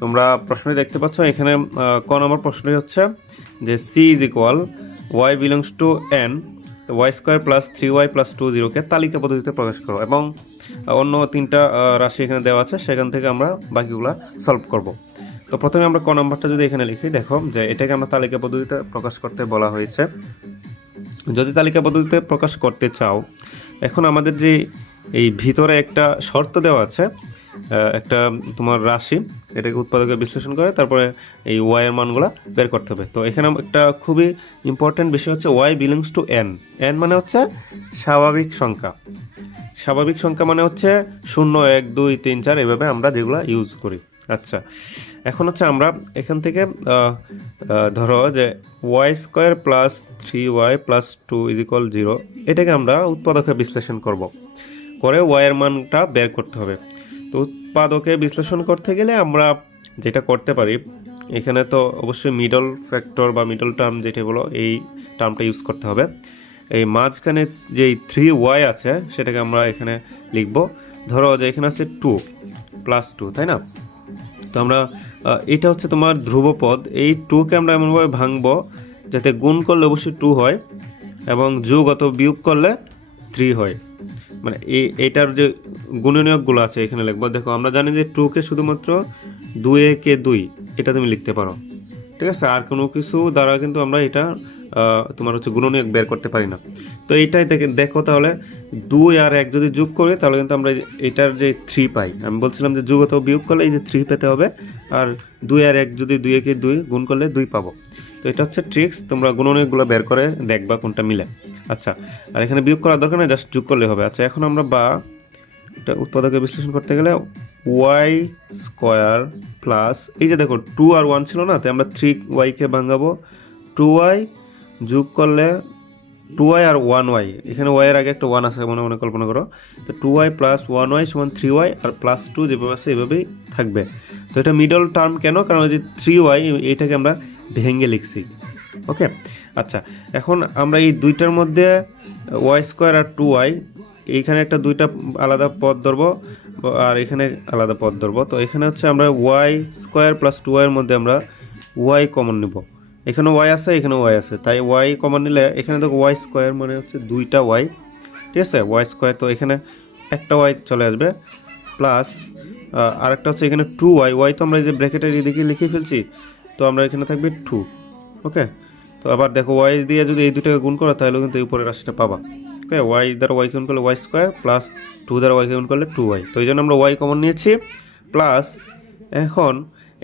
তোমরা প্রশ্নে দেখতে পাচ্ছ এখানে ক নম্বর প্রশ্নটি হচ্ছে যে C is equal Y belongs to N, Y square plus 3y plus 2 তালিকা পদ্ধতিতে প্রকাশ করো, এবং অন্য তিনটা রাশি এখানে দেওয়া আছে, সেখান থেকে আমরা বাকিগুলা সলভ করব। তো প্রথমে আমরা ক নম্বরটা যদি এখানে লিখি, দেখো যে এটাকে আমরা তালিকা পদ্ধতিতে প্রকাশ করতে বলা হয়েছে। যদি তালিকা পদ্ধতিতে প্রকাশ করতে চাও, এখন আমাদের যে এই ভিতরে একটা শর্ত দেওয়া আছে, একটা তোমার রাশি, এটাকে উৎপাদকে বিশ্লেষণ করে তারপরে এই ওয়াই এর মানগুলো বের করতে হবে। তো এখানে একটা খুবই ইম্পর্টেন্ট বিষয় হচ্ছে Y belongs to N. N মানে হচ্ছে স্বাভাবিক সংখ্যা। স্বাভাবিক সংখ্যা মানে হচ্ছে 0, 1, 2, 3, 4 এভাবে আমরা যেগুলো ইউজ করি। আচ্ছা, এখন হচ্ছে আমরা এখান থেকে ধরো যে Y square plus 3y plus 2 is equal 0, এটাকে আমরা উৎপাদকে বিশ্লেষণ করব, করে ওয়াই এর মানটা বের করতে হবে। তো উৎপাদকে বিশ্লেষণ করতে গেলে আমরা যেটা করতে পারি, এখানে তো অবশ্যই মিডল ফ্যাক্টর বা মিডল টার্ম যেটা বলো, এই টার্মটা ইউজ করতে হবে। এই মাঝখানে যে 3y আছে সেটাকে আমরা এখানে লিখব। ধরো যে এখানে আছে 2 প্লাস 2, তাই না? তো আমরা এটা হচ্ছে তোমার ধ্রুবপদ, এই 2কে আমরা এমনভাবে ভাঙবো যাতে গুণ করলে অবশ্যই 2 হয় এবং যোগ অথবা বিয়োগ করলে 3 হয়। মানে এইটার যে গুণনীয়কগুলো আছে এখানে লিখবো। দেখো আমরা জানি যে 2কে শুধুমাত্র 2 2 এটা তুমি লিখতে পারো, ঠিক আছে? আর কোনো কিছু দ্বারা কিন্তু আমরা এটা তোমার হচ্ছে গুণনীয়ক বের করতে পারি না। তো এইটাই দেখো তাহলে 2 আর 1 যদি যোগ করি তাহলে কিন্তু আমরা এটার যে 3 পাই। আমি বলছিলাম যে যোগ অথবা বিয়োগ করলে এই যে 3 পেতে হবে, আর 2 আর 1 যদি 2 2 গুণ করলে 2 পাবো। তো এটা হচ্ছে ট্রিক্স, তোমরা গুণনীয়কগুলো বের করে দেখবা কোনটা মিলে। আচ্ছা, আর এখানে বিয়োগ করার দরকার নেই, জাস্ট যোগ করলে হবে। আচ্ছা, এখন আমরা এটা উৎপাদকে বিশ্লেষণ করতে গেলে ওয়াই স্কোয়ার প্লাস, এই যে দেখো 2 আর 1 ছিল না, তাই আমরা 3y-কে ভাঙাবো, 2y যোগ করলে 2y আর 1y, এখানে y এর আগে একটা 1 আছে মনে মনে কল্পনা করো। তো 2y প্লাস 1y সমান 3y আর প্লাস 2 যেভাবে আছে এভাবেই থাকবে। তো এটা মিডল টার্ম কেন? কারণ ওই যে 3y এইটাকে আমরা ভেঙে লিখছি। ওকে, আচ্ছা, এখন আমরা এই দুইটার মধ্যে ওয়াই স্কোয়ার আর 2y, এইখানে একটা দুইটা আলাদা পদ ধরবো আর এখানে আলাদা পদ ধরবো। তো এখানে হচ্ছে আমরা ওয়াই স্কোয়ার প্লাস 2y এর মধ্যে আমরা ওয়াই কমন নেব। এখানে ওয়াই আছে, এখানে ওয়াই আছে, তাই ওয়াই কমন নিলে এখানে দেখো ওয়াই স্কোয়ার মানে হচ্ছে 2টা ওয়াই, ঠিক আছে? ওয়াই স্কোয়ার, তো এখানে একটা ওয়াই চলে আসবে, প্লাস আরেকটা হচ্ছে এখানে 2y, ওয়াই তো আমরা এই যে ব্র্যাকেটের এদিকে লিখে ফেলছি, তো আমরা এখানে থাকবে 2। ওকে, তো আবার দেখো ওয়াই দিয়ে যদি এই দুটাকে গুণ করো তাহলে কিন্তু এই উপরের রাশিটা পাবা। ওকে, ওয়াই দ্বারা ওয়াই গুণ করলে ওয়াই স্কোয়ার প্লাস 2 দ্বারা ওয়াই গুণ করলে 2y, তো এই জন্য আমরা ওয়াই কমন নিয়েছি। প্লাস এখন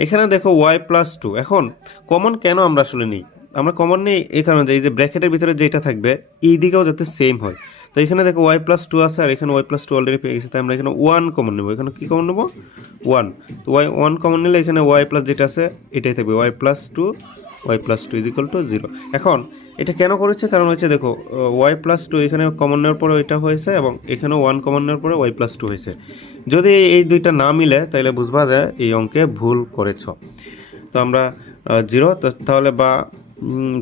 এখানে দেখো ওয়াই প্লাস 2, এখন কমন কেন আমরা আসলে নিই? আমরা কমন নিই এই কারণে যে এই যে ব্র্যাকেটের ভিতরে যেটা থাকবে এই দিকেও যাতে সেম হয়। তো এখানে দেখো ওয়াই প্লাস 2 আছে আর এখানে ওয়াই প্লাস 2 অলরেডি পেয়ে গেছে, তাই আমরা এখানে 1 কমন নেবো। এখানে কী কমন নেবো? 1। তো ওয়াই 1 কমন নিলে এখানে ওয়াই প্লাস যেটা আছে এটাই থাকবে, y plus 2 is equal to 0। এখন এটা কেন করেছে? কারণ হচ্ছে দেখো ওয়াই প্লাস 2 এখানে কমন নেওয়ার পরে এটা হয়েছে এবং এখানেও 1 কমন নেওয়ার পরে ওয়াই প্লাস 2 হয়েছে। যদি এই দুইটা না মিলে তাহলে বুঝবা যে এই অঙ্কে ভুল করেছ। তো আমরা 0, তাহলে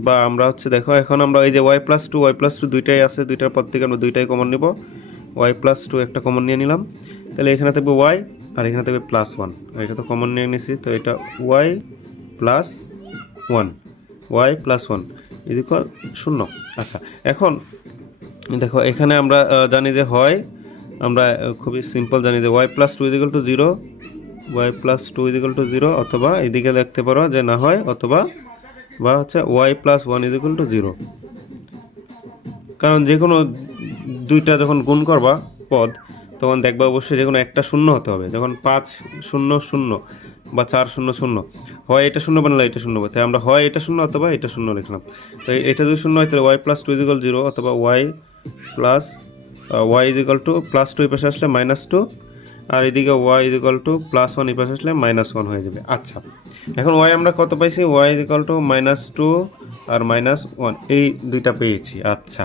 বা আমরা হচ্ছে দেখো এখন আমরা এই যে ওয়াই প্লাস 2 দুইটাই আছে, দুইটার পর থেকে আমরা দুইটাই কমন নিব। ওয়াই প্লাস 2 একটা কমন নিয়ে নিলাম, তাহলে এখানে থাকবে ওয়াই আর এখানে থাকবে প্লাস 1, এটা তো কমন নিয়ে নিছি, তো এটা ওয়াই প্লাস 1 ইজ ইকুয়াল 0। আচ্ছা, এখন দেখো এখানে আমরা জানি যে হয়, আমরা খুবই সিম্পল জানি যে y plus 2 is equal to 0, y plus 2 is equal to 0, অথবা এদিকে লিখতে পারো যে না হয় অথবা বা হচ্ছে y plus 1 is equal to 0। কারণ যে কোনো দুইটা যখন গুণ করবা পদ তখন দেখবা অবশ্যই যে কোনো একটা শূন্য হতে হবে। যখন 5 0 0 বা 4 0 0, হয় এটা শূন্য বানালে এটা শূন্য হবে, তাই আমরা হয় এটা শূন্য অথবা এটা শূন্য লিখলাম। তো এটা যদি শূন্য হয় তাহলে ওয়াই প্লাস 2 ইজ ইকুয়াল 0, অথবা y is equal to plus 2 এই পাশে আসলে -2, আর এদিকে y is equal to plus 1 এই পাশে আসলে -1 হয়ে যাবে। আচ্ছা, এখন ওয়াই আমরা কত পাইছি? ওয়াই ইজ ইকুয়াল টু -2 আর -1, এই দুইটা পেয়েছি। আচ্ছা,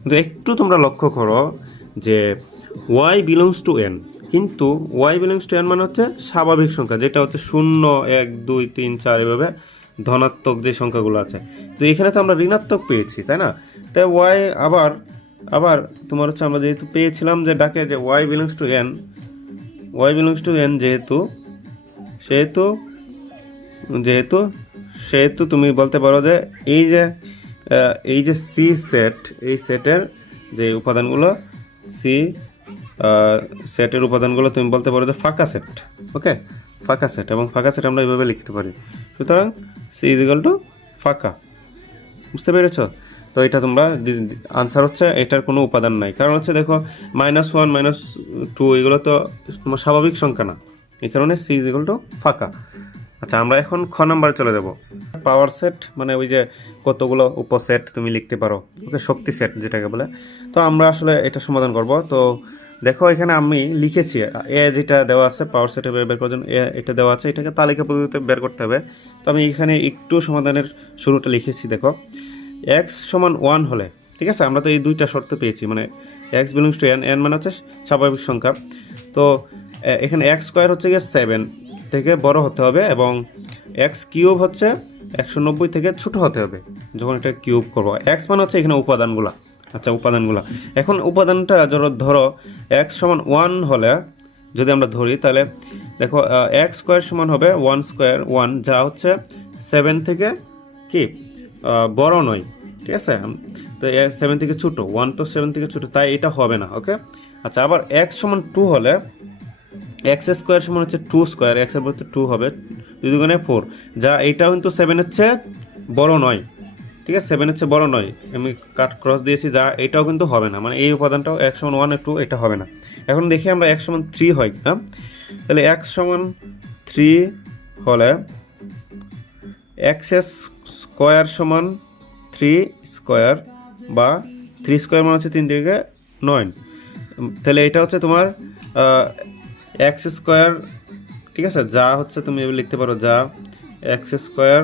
কিন্তু একটু তোমরা লক্ষ্য করো যে ওয়াই বিলংস টু এন, কিন্তু ওয়াই বিলংস টু এন মানে হচ্ছে স্বাভাবিক সংখ্যা, যেটা হচ্ছে 0 1 2 3 4 এভাবে ধনাত্মক যে সংখ্যাগুলো আছে। তো এখানে তো আমরা ঋণাত্মক পেয়েছি, তাই না? তাই ওয়াই আবার তোমার হচ্ছে আমরা যেহেতু পেয়েছিলাম যে ডাকে যে ওয়াই বিলংস টু এন যেহেতু সেহেতু যেহেতু সেহেতু তুমি বলতে পারো যে এই যে সি সেট, এই সেটের যে উপাদানগুলো সি সেটের উপাদানগুলো তুমি বলতে পারো যে ফাঁকা সেট। ওকে, ফাঁকা সেট, এবং ফাঁকা সেট আমরা এইভাবে লিখতে পারি। সুতরাং সি ইজ ইকুয়াল টু ফাঁকা। বুঝতে পেরেছ? তো এটা তোমরা আনসার হচ্ছে এটার কোনো উপাদান নাই। কারণ হচ্ছে দেখো -1 -2 এগুলো তো তোমার স্বাভাবিক সংখ্যা না, এই কারণে সি ইজ ইকুয়াল টু ফাঁকা। আচ্ছা, আমরা এখন খ নাম্বারে চলে যাব। পাওয়ার সেট মানে ওই যে কতগুলো উপসেট তুমি লিখতে পারো, ওকে, শক্তি সেট যেটাকে বলে। তো আমরা আসলে এটা সমাধান করব। তো দেখো এখানে আমি লিখেছি এ যেটা দেওয়া আছে পাওয়ার সেটে বের করার জন্য, এটা দেওয়া আছে, এটাকে তালিকা পদ্ধতিতে বের করতে হবে। তো আমি এখানে একটু সমাধানের শুরুটা লিখেছি। দেখো x সমান 1 হলে, ঠিক আছে, আমরা তো এই দুইটা শর্ত পেয়েছি, মানে x belongs to n, n মানে হচ্ছে স্বাভাবিক সংখ্যা। তো এখানে x স্কোয়ার হচ্ছে গিয়ে 7 থেকে বড় হতে হবে, এবং x কিউব হচ্ছে 190 থেকে ছোট হতে হবে যখন এটা কিউব করবো। x মানে হচ্ছে এখানে উপাদানগুলা। আচ্ছা, উপাদানগুলা এখন উপাদানটা ধরো x সমান 1 হলে যদি আমরা ধরি, তাহলে দেখো x স্কোয়ার সমান হবে 1 স্কোয়ার 1, যা হচ্ছে 7 থেকে কি বড় নয়, ঠিক আছে। তো 7 থেকে ছোটো, 1 তো 7 থেকে ছোটো, তাই এটা হবে না। ওকে, আচ্ছা, আবার x সমান 2 হলে x স্কোয়ার সমান হচ্ছে 2 স্কোয়ার, x এর বলতে 2 হবে, 2 দুগুণে 4, যা এইটাও কিন্তু 7-এর চেয়ে বড় নয়, ঠিক আছে, 7-এর চেয়ে বড় নয়, আমি কাট ক্রস দিয়েছি, যা এটাও কিন্তু হবে না, মানে এই উপাদানটাও x সমান 1 আর 2 এটা হবে না। এখন দেখি আমরা x সমান 3 হয় কিনা। তাহলে x সমান 3 হলে x স্কোয়ার সমান 3 স্কোয়ার, বা 3 স্কোয়ার মানে হচ্ছে 3 থেকে 9, তাহলে এটা হচ্ছে তোমার x স্কোয়ার, ঠিক আছে, যা হচ্ছে তুমি লিখতে পারো যা x স্কোয়ার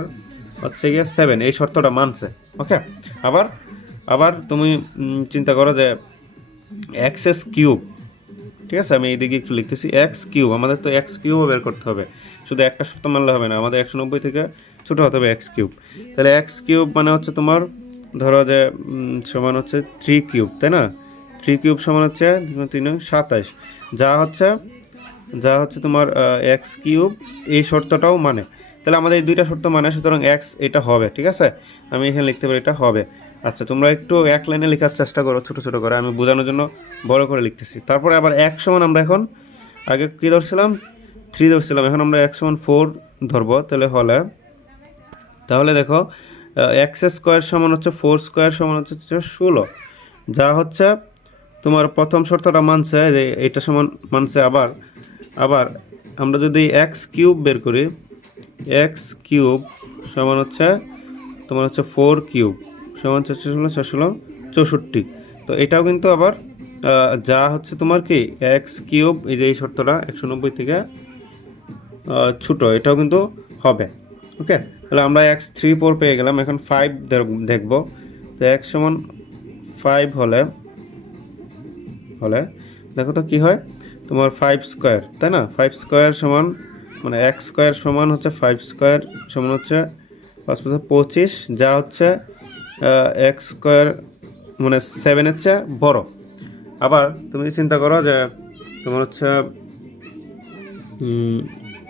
হচ্ছে গিয়ে 7, এই শর্তটা মানছে। ওকে, আবার তুমি চিন্তা করো যে x কিউব, ঠিক আছে, আমি এইদিকে একটু লিখতেছি x কিউব, আমাদের তো x কিউবও বের করতে হবে, শুধু একটা শর্ত মানলে হবে না, আমাদের 190 থেকে ছোটো হতে হবে x কিউব। তাহলে x কিউব মানে হচ্ছে তোমার ধরো যে সমান হচ্ছে 3 কিউব, তাই না, 3 কিউব সমান হচ্ছে 3 27, যা হচ্ছে তোমার x কিউব, এই শর্তটাও মানে। তাহলে আমাদের এই দুইটা শর্ত মানে, সুতরাং x এটা হবে, ঠিক আছে, আমি এখানে লিখতে পারি এটা হবে। আচ্ছা, তোমরা একটু এক লাইনে লেখার চেষ্টা করো ছোটো ছোটো করে, আমি বোঝানোর জন্য বড় করে লিখতেছি। তারপরে আবার x সমান আমরা এখন আগে কী ধরছিলাম, 3 ধরছিলাম, এখন আমরা x সমান 4 ধরবো। তাহলে দেখো x স্কোয়ার সমান হচ্ছে 4 স্কোয়ার সমান হচ্ছে 16, যা হচ্ছে তোমার প্রথম শর্তটা মানছে, যে এটা সমান মানছে। আবার আমরা যদি x কিউব বের করি, x কিউব সমান হচ্ছে তোমার হচ্ছে 4 কিউব সমান 64, তো এটাও কিন্তু আবার যা হচ্ছে তোমার কি x কিউব, এই যে এই শর্তটা 190 থেকে ছোটো, এটাও কিন্তু হবে। ওকে, তাহলে আমরা x 3 4 পেয়ে গেলাম। এখন 5 দেখব। তো x সমান 5 হলে দেখো তো কি হয়, তোমার 5 স্কোয়ার, তাই না, 5 স্কোয়ার সমান মানে x স্কোয়ার সমান হচ্ছে 5 স্কোয়ার সমান হচ্ছে 5 × 25, যা হচ্ছে x স্কোয়ার মানে 7-এর চেয়ে বড়। আবার তুমি চিন্তা করো যে তোমার হচ্ছে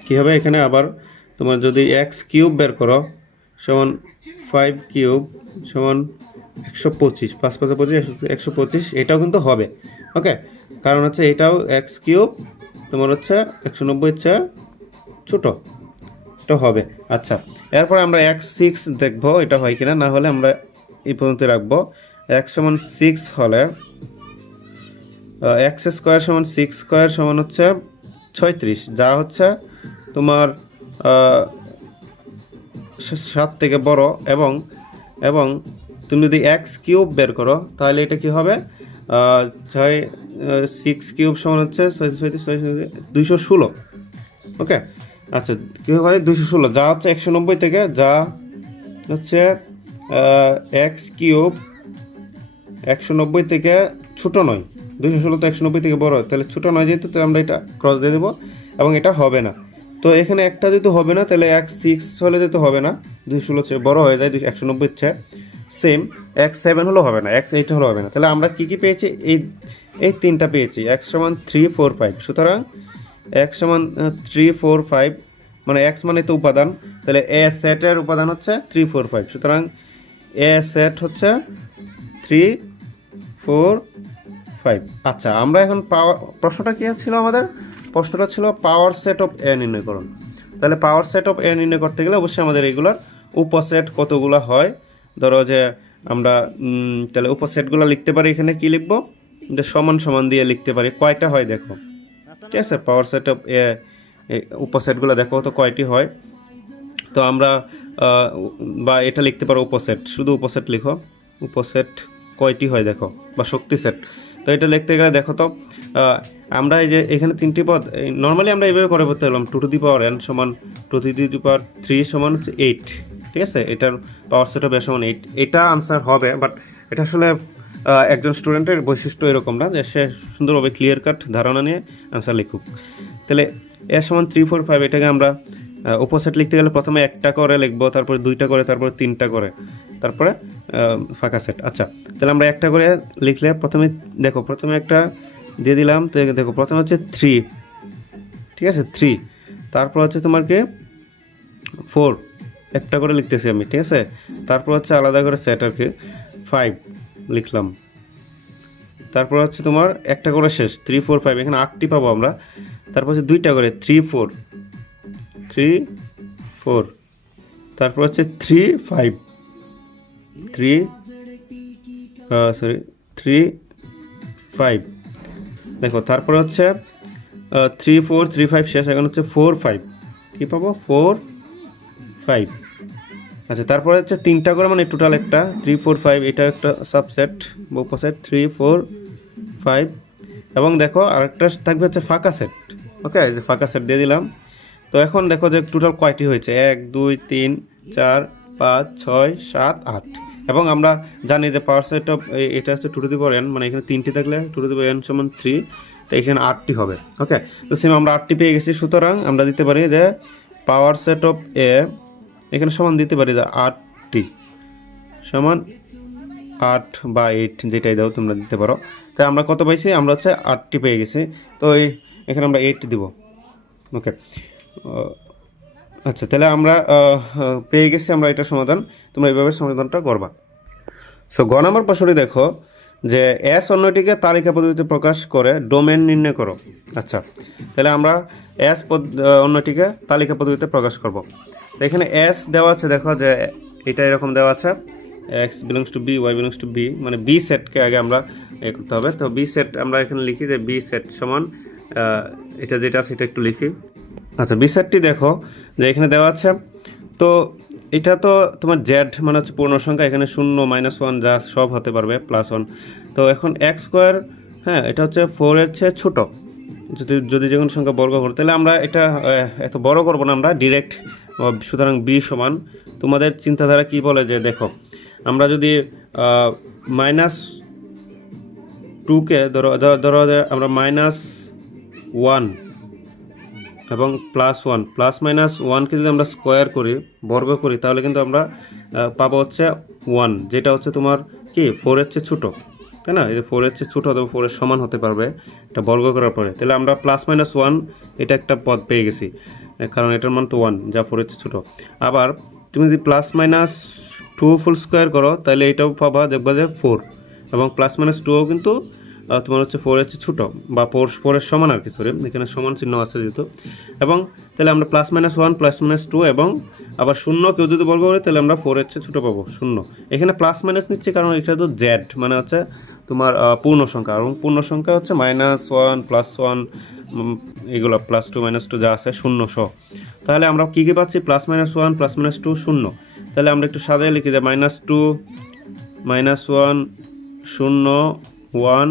কী হবে এখানে, আবার তোমার যদি x কিউব বের করো সমান 5 কিউব সমান 125, 5 × 25 125, এটাও কিন্তু হবে। ওকে, কারণ হচ্ছে এটাও x কিউব তোমার হচ্ছে 190-এর চেয়ে ছোটো, এটা হবে। আচ্ছা, এরপরে আমরা x6 দেখবো এটা হয় কিনা, না হলে আমরা এই পর্যন্ত রাখবো। x সমান 6 হলে x স্কোয়ার সমান 6 স্কোয়ার সমান হচ্ছে 36, যা হচ্ছে তোমার 7 থেকে বড়, এবং তুমি যদি x কিউব বের করো তাহলে এটা কি হবে, 6 কিউব সমান হচ্ছে 216। ওকে, আচ্ছা, কী হয় 216, যা হচ্ছে 190 থেকে, যা হচ্ছে x কিউব 190 থেকে ছোটো নয়, 216 তো 190 থেকে বড়, তাহলে ছোটো নয় যেহেতু, তো আমরা এটা ক্রস দিয়ে দেবো, এবং এটা হবে না। তো এখানে একটা যেহেতু হবে না, তাহলে x6 হলে যেহেতু হবে না, 216 চেয়ে বড় হয়ে যায় 190 চেয়ে, সেম x7 হলেও হবে না, x8 হলেও হবে না। তাহলে আমরা কী পেয়েছি, এই তিনটা পেয়েছি, x সমান 3 4 5। সুতরাং x সমান 3 4 5 মানে এক্স মানে তো উপাদান, তাহলে এ সেটের উপাদান হচ্ছে 3 4 5, সুতরাং এ সেট হচ্ছে 3 4 5। আচ্ছা, আমরা এখন পাওয়ার, প্রশ্নটা কি ছিল আমাদের? প্রশ্নটা ছিল পাওয়ার সেট অফ এ নির্ণয় করুন। তাহলে পাওয়ার সেট অফ এ নির্ণয় করতে গেলে অবশ্যই আমাদের এগুলোর উপসেট কতগুলো হয়, ধরো যে আমরা তাহলে উপসেটগুলো লিখতে পারি, এখানে কি লিখবো, যে সমান সমান দিয়ে লিখতে পারি। কয়টা হয় দেখো, ঠিক আছে, পাওয়ার সেট অফ এ উপসেটগুলো দেখো তো কয়টি হয়। তো আমরা বা এটা লিখতে পারো উপসেট, শুধু উপসেট লিখো, উপসেট কয়টি হয় দেখো, বা শক্তি সেট। তো এটা লিখতে গেলে দেখো তো আমরা এই যে এখানে 3টি পদ, নর্মালি আমরা এইভাবে করে বলতে পারলাম 2 টু দি পাওয়ার n সমান 2 টু দি পাওয়ার 3 সমান হচ্ছে 8, ঠিক আছে, এটার পাওয়ার সেট অফ এ সমান 8, এটা আনসার হবে। বাট এটা আসলে একজন স্টুডেন্টের বৈশিষ্ট্য এরকম না যে সে সুন্দরভাবে ক্লিয়ার কাট ধারণা নিয়ে আনসার লিখুক। তাহলে এ সমান 3 4 5, এটাকে আমরা উপসেট লিখতে গেলে প্রথমে একটা করে লিখবো, তারপরে 2টা করে, তারপরে 3টা করে, তারপরে ফাঁকা সেট। আচ্ছা, তাহলে আমরা একটা করে লিখলে প্রথমে দেখো, প্রথমে একটা দিয়ে দিলাম, তো দেখো প্রথমে হচ্ছে 3, ঠিক আছে 3, তারপর হচ্ছে তোমার কি 4, একটা করে লিখতেছি আমি, ঠিক আছে, তারপর হচ্ছে আলাদা করে সেট আর কি 5 লিখলাম, তারপর হচ্ছে তোমার একটা করে শেষ 3 4 5, এখানে 8টি পাবো আমরা, তারপর হচ্ছে 2টা করে 3 4 3 4, তারপর হচ্ছে 3 5 3 5, দেখো তারপর হচ্ছে 3 4 3 5 শেষ, এখন হচ্ছে 4 5, কি পাবো 4 5। আচ্ছা, তারপরে হচ্ছে 3টা করে, মানে টোটাল একটা 3 4 5, এটা একটা সাবসেট বা উপসেট 3 4 5, এবং দেখো আরেকটা থাকবে হচ্ছে ফাঁকা সেট। ওকে, যে ফাঁকা সেট দিয়ে দিলাম। তো এখন দেখো যে টোটাল কয়টি হয়েছে, 1 2 3 4 5 6 7 8, এবং আমরা জানি যে পাওয়ার সেট অফ এটা হচ্ছে 2 টু দি পাওয়ার n, মানে এখানে 3টি থাকলে 2 টু দি পাওয়ার n সমান 3, তো এখানে 8টি হবে। ওকে, তো সেম আমরা 8টি পেয়ে গেছি, সুতরাং আমরা দিতে পারি যে পাওয়ার সেট অফ এ এখানে সমান দিতে পারি যে 8টি সমান 8 বা 8, যেটাই দাও তোমরা দিতে পারো। তাই আমরা কত পাইছি, আমরা হচ্ছে 8টি পেয়ে গেছি, তো এখানে আমরা 8 দিব। ওকে, আচ্ছা, তাহলে আমরা পেয়ে গেছি আমরা এটার সমাধান, তোমরা এইভাবে সমাধানটা করবা। সো গ নম্বর প্রশ্নটি দেখো যে এস অন্যটিকে তালিকা পদ্ধতিতে প্রকাশ করে ডোমেন নির্ণয় করো। আচ্ছা, তাহলে আমরা এস অন্যটিকে তালিকা পদ্ধতিতে প্রকাশ করব। তো এখানে এস দেওয়া আছে, দেখো যে এটা এরকম দেওয়া আছে, x belongs to B, y belongs to B, মানে বি সেটকে আগে আমরা করতে হবে। তো বি সেট আমরা এখানে লিখি যে বি সেট সমান এটা যেটা আছে এটা একটু লিখি। আচ্ছা, বি সেটটি দেখো যে এখানে দেওয়া আছে, তো এটা তো তোমার জেড মানে হচ্ছে পূর্ণ সংখ্যা, এখানে 0 -1 যা সব হতে পারবে +1। তো এখন এক্স স্কোয়ার, হ্যাঁ এটা হচ্ছে 4 এর চেয়ে ছোটো, যদি যে কোনো সংখ্যা বর্গ করো, তাহলে আমরা এটা এত বড় করবো না, আমরা ডিরেক্ট, সুতরাং বি সমান, তোমাদের চিন্তাধারা কি বলে যে দেখো আমরা যদি -2কে ধরো আমরা -1 এবং +1 +-1কে যদি আমরা স্কোয়ার করি, বর্গ করি, তাহলে কিন্তু আমরা পাবো হচ্ছে 1, যেটা হচ্ছে তোমার কি 4 এর চেয়ে ছোটো, তাই না, এই যে 4 এর চেয়ে ছোটো অথবা 4 এর সমান হতে পারবে এটা বর্গ করার পরে। তাহলে আমরা +-1 এটা একটা পদ পেয়ে গেছি, কারণ এটার মান তো 1, যা 4 এর চেয়ে ছোটো। আবার তুমি যদি +-2 ফুল স্কোয়ার করো, তাহলে এটাও পাবা, দেখবা যে 4, এবং +-2ও কিন্তু তোমার হচ্ছে 4 এর চেয়ে ছোটো, বা 4 এর সমান আর কি, সরি এখানে সমান চিহ্ন আছে যেহেতু। এবং তাহলে আমরা +-1 +-2, এবং আবার 0 কেউ যদি বর্গ করে, তাহলে আমরা 4 এর চেয়ে ছোটো পাবো 0। এখানে প্লাস নিচ্ছে কারণ এটা তো জেড মানে হচ্ছে তোমার পূর্ণ সংখ্যা, এবং পূর্ণ সংখ্যা হচ্ছে -1 +1 এগুলো +2 -2 যা আছে 0 সহ। তাহলে আমরা কী পাচ্ছি, +-1 +-2 0। তাহলে আমরা একটু সাজায় লিখি যে -2 -1 0 1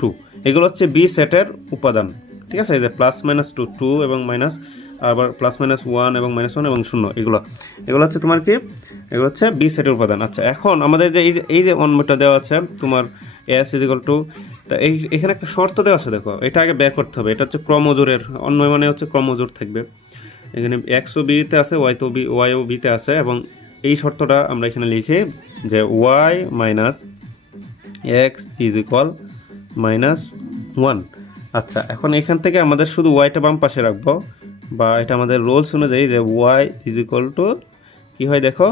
2, এগুলো হচ্ছে বি সেটের উপাদান, ঠিক আছে, এই যে +-2 2 এবং মাইনাস, আবার +-1 এবং -1 এবং 0, এগুলো হচ্ছে তোমার কি, এগুলো হচ্ছে বি সেটের উপাদান। আচ্ছা, এখন আমাদের যে এই যে অন্যটা দেওয়া আছে তোমার এস ইজিক্যাল টু, তা এখানে একটা শর্ত দেওয়া আছে, দেখো এটা আগে বের করতে হবে, এটা হচ্ছে ক্রমজোরের অন্যয়, মানে হচ্ছে ক্রমজোর থাকবে, এখানে এক্সও বিতে আছে, ওয়াইও বিতে আছে, এবং এই শর্তটা আমরা এখানে লিখি যে y minus x is equal -1। আচ্ছা, এখন এখান থেকে আমাদের শুধু ওয়াইটা বাম পাশে রাখবো, বা এটা আমাদের রুলস অনুযায়ী যে ওয়াই ইজ ইকুয়াল টু কী হয় দেখো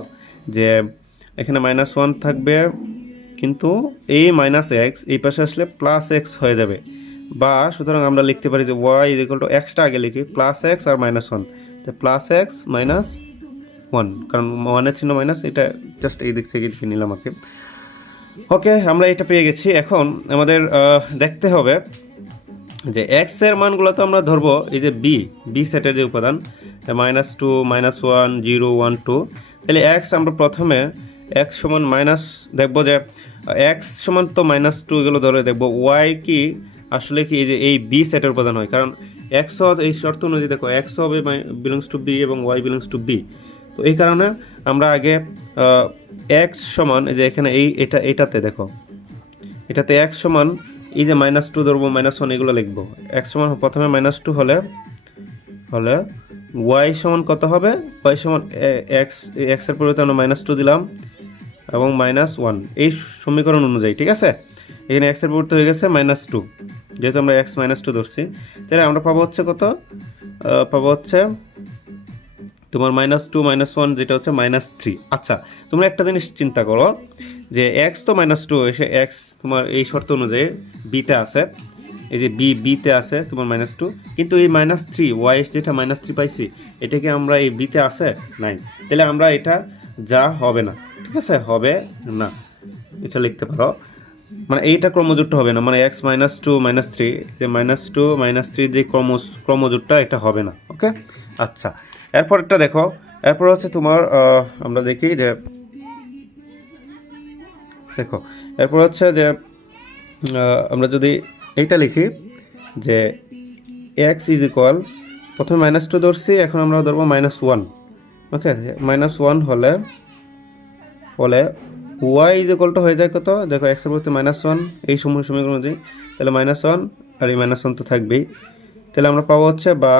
যে এখানে -1 থাকবে, কিন্তু এই -x এই পাশে আসলে +x হয়ে যাবে, বা সুতরাং আমরা লিখতে পারি যে ওয়াই ইজ ইকুয়াল টু এক্সটা আগে লিখি +x আর -1, তো +x -1, কারণ 1-এর চিহ্ন মাইনাস, এটা জাস্ট এই দিক থেকে লিখে নিলাম ওকে। ওকে, আমরা এটা পেয়ে গেছি। এখন আমাদের দেখতে হবে যে এক্স এর মানগুলো তো আমরা ধরবো এই যে বি সেটের যে উপাদান -2 -1 0 1 2, তাহলে এক্স আমরা প্রথমে এক্স সমান মাইনাস দেখবো যে এক্স সমান তো -2 এগুলো ধরে দেখবো ওয়াই কি আসলে কি এই যে এই বি সেটের উপাদান হয়, কারণ এক্স এই শর্ত অনুযায়ী দেখো এক্স হবে বিলংস টু বি এবং ওয়াই বিলংস টু বি। তো এই কারণে আমরা আগে এক্স সমান এই যে এখানে এটাতে দেখো এটাতে এক্স সমান এই যে -2 ধরবো -1 এগুলো লিখবো। এক্স সমান প্রথমে -2 হলে ওয়াই সমান কত হবে, ওয়াই সমান এক্স এর পরিবর্তে আমরা -2 দিলাম এবং -1 এই সমীকরণ অনুযায়ী, ঠিক আছে। এখানে এক্স এর পরিবর্তে হয়ে গেছে -2, যেহেতু আমরা এক্স -2 ধরছি, তাহলে আমরা পাবো হচ্ছে কত, পাবো হচ্ছে তোমার -2 -1 যেটা হচ্ছে -3। আচ্ছা, তোমরা একটা জিনিস চিন্তা করো যে এক্স তো -2 এসে এক্স তোমার এই শর্ত অনুযায়ী বিতে আছে, এই যে বিতে আছে তোমার -2, কিন্তু এই -3 ওয়াই যেটা -3 পাইছি এটা কি আমরা এই বিতে আছে নাই, তাহলে আমরা এটা যা হবে না, ঠিক আছে, হবে না, এটা লিখতে পারো, মানে এইটা ক্রমজোটটা হবে না, মানে এক্স -2 -3 যে -2 -3 যে ক্রমজোটটা এটা হবে না। ওকে, আচ্ছা, এরপরটা দেখো, এরপর হচ্ছে তোমার আমরা দেখি যে দেখো এরপর হচ্ছে যে আমরা যদি এইটা লিখি যে এক্স ইজ ইকুয়াল, প্রথমে -2 ধরছি, এখন আমরা ধরবো -1। ওকে, -1 হলে ওয়াই ইজ ইকুয়াল টু হয়ে যায় কত, দেখো এক্সের পরিবর্তে -1 এই সমীকরণ অনুযায়ী, তাহলে -1 আর এই -1 তো থাকবেই, তাহলে আমরা পাবো হচ্ছে বা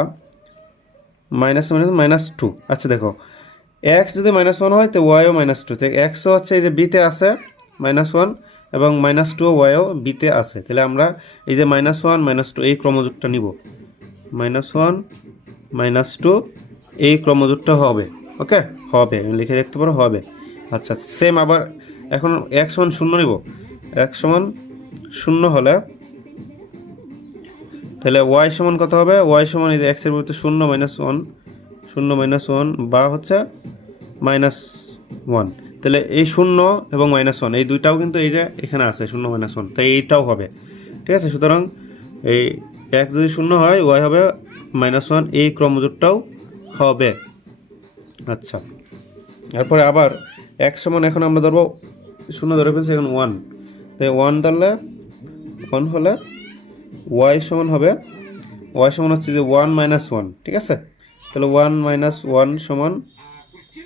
-2। আচ্ছা দেখো এক্স যদি -1 হয় তো ওয়াইও -2, তো এক্সও হচ্ছে এই যে বিতে আছে -1 এবং -2 ওয়াইও বিতে আছে, তাহলে আমরা এই যে -1 -2 এই ক্রমজোটটা নিব, -1 -2 এই ক্রমজোটটা হবে। ওকে, হবে, লিখে দেখতে পারো হবে। আচ্ছা, সেম আবার এখন এক্স সমান 0 নিব, এক্স সমান 0 হলে তাহলে ওয়াই সমান কত হবে, ওয়াই সমান এই যে এক্সের পরিবর্তে 0 -1 বা হচ্ছে -1, তাহলে এই 0 এবং -1 এই দুইটাও কিন্তু এই যে এখানে আছে 0 -1, তাই এইটাও হবে, ঠিক আছে। সুতরাং এই এক যদি 0 হয় ওয়াই হবে -1, এই ক্রমজোটটাও হবে। আচ্ছা, তারপরে আবার এক সমান এখন আমরা ধরবো 0 ধরে ফেলছি, এখন 1, তাই 1 ধরলে 1 হলে ওয়াই সমান হবে, ওয়াই সমান হচ্ছে যে 1 -1, ঠিক আছে, তাহলে 1 -1 সমান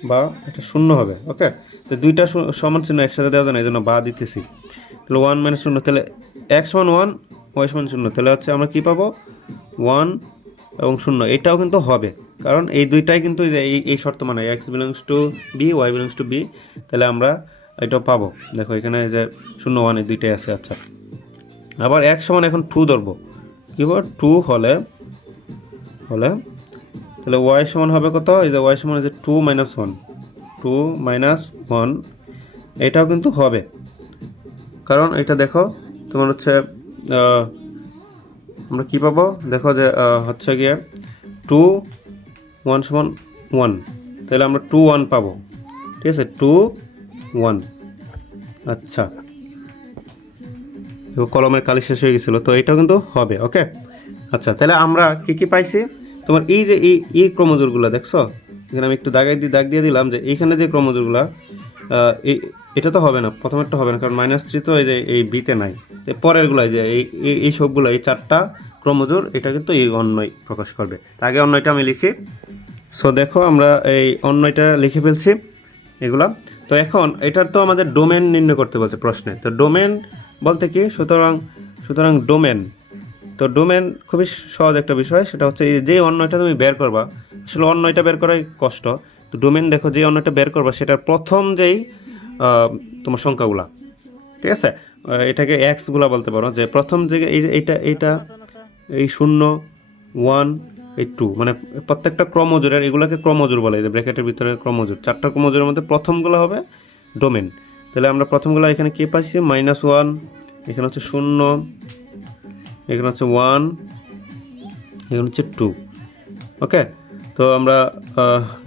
বা এটা 0 হবে। ওকে, তো দুইটা সমান চিহ্ন একসাথে দেওয়া যায় না, এই জন্য বা দিতেছি, তাহলে 1 -0, তাহলে এক্স সমান 1 ওয়াই সমান 0, তাহলে হচ্ছে আমরা কি পাবো 1 এবং 0, এটাও কিন্তু হবে, কারণ এই দুইটাই কিন্তু যে এই শর্ত মানে x belongs to B y belongs to B, তাহলে আমরা এটাও পাবো। দেখো এখানে যে 0 1 এই দুইটাই আছে। আচ্ছা, আবার এক সমান এখন 2 ধরবো, কি হবে 2 হলে তাহলে ওয়াই সমান হবে কত, এই যে ওয়াই সমান যে 2 -1 এটাও কিন্তু হবে, কারণ এটা দেখো তোমার হচ্ছে আমরা কি পাবো, দেখো যে হচ্ছে গিয়ে 2 1 সমান 1, তাহলে আমরা 2 1 পাবো, ঠিক আছে, 2 1। আচ্ছা, কলমের কালি শেষ হয়ে গেছিলো, তো এটাও কিন্তু হবে। ওকে, আচ্ছা, তাহলে আমরা কি পাইছি, তোমার এই যে এই ক্রমজোরগুলো দেখছো, এখানে আমি একটু দাগ দিয়ে দিলাম যে এইখানে যে ক্রমজোরগুলো এটা তো হবে না, প্রথমেরটা হবে না, কারণ -3 তো এই যে এই বিতে নাই, পরেরগুলো যে এই সবগুলো এই 4টা ক্রমজোর এটা কিন্তু এই অন্যয় প্রকাশ করবে। আগে অন্যয়টা আমি লিখি। সো দেখো আমরা এই অন্যয়টা লিখে ফেলছি এগুলা। তো এখন এটার তো আমাদের ডোমেন নির্ণয় করতে বলছে প্রশ্নে, তো ডোমেন বলতে কি, সুতরাং ডোমেন, তো ডোমেন খুবই সহজ একটা বিষয়, সেটা হচ্ছে যে অন্যয়টা তুমি বের করবা, আসলে অন্যয়টা বের করাই কষ্ট, তো ডোমেন দেখো যে অন্যয়টা বের করবা সেটার প্রথম যেই তোমার সংখ্যাগুলা, ঠিক আছে, এটাকে এক্সগুলা বলতে পারো, যে প্রথম যে এইটা এই 0 1 এই 2 মানে প্রত্যেকটা ক্রমজোড়ের, এগুলোকে ক্রমজোড় বলে, যে ব্র্যাকেটের ভিতরে ক্রমজোড়, 4টা ক্রমজোড়ের মধ্যে প্রথমগুলো হবে ডোমেন। তাহলে আমরা প্রথমগুলো এখানে কি পাইছি, -1, এখানে হচ্ছে 0, এখানে হচ্ছে 1, এখানে হচ্ছে 2। ওকে, তো আমরা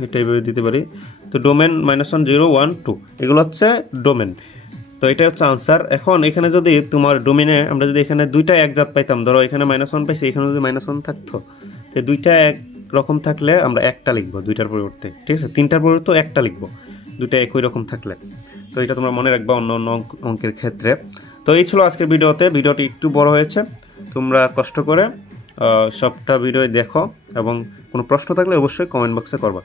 এটা এইভাবে দিতে পারি। তো ডোমেন -1, 0, 1, 2 এগুলো হচ্ছে ডোমেন। তো এটা হচ্ছে আনসার। এখন এখানে যদি তোমার ডোমেনে আমরা যদি এখানে দুইটা এক জাত পাইতাম, ধরো এখানে -1 পাইছি, এখানে যদি -1 থাকতো, তো দুইটা এক রকম থাকলে আমরা একটা লিখবো দুইটার পরিবর্তে, ঠিক আছে? 3টার পরিবর্তে একটা লিখবো, দুইটা একই রকম থাকলে। তো এটা তোমরা মনে রাখবা অন্য অন্য অঙ্কের ক্ষেত্রে। তো এই ছিল আজকের ভিডিওতে। ভিডিওটি একটু বড় হয়েছে, তোমরা কষ্ট করে সবটা ভিডিও দেখো এবং কোনো প্রশ্ন থাকলে অবশ্যই কমেন্ট বক্সে করবা।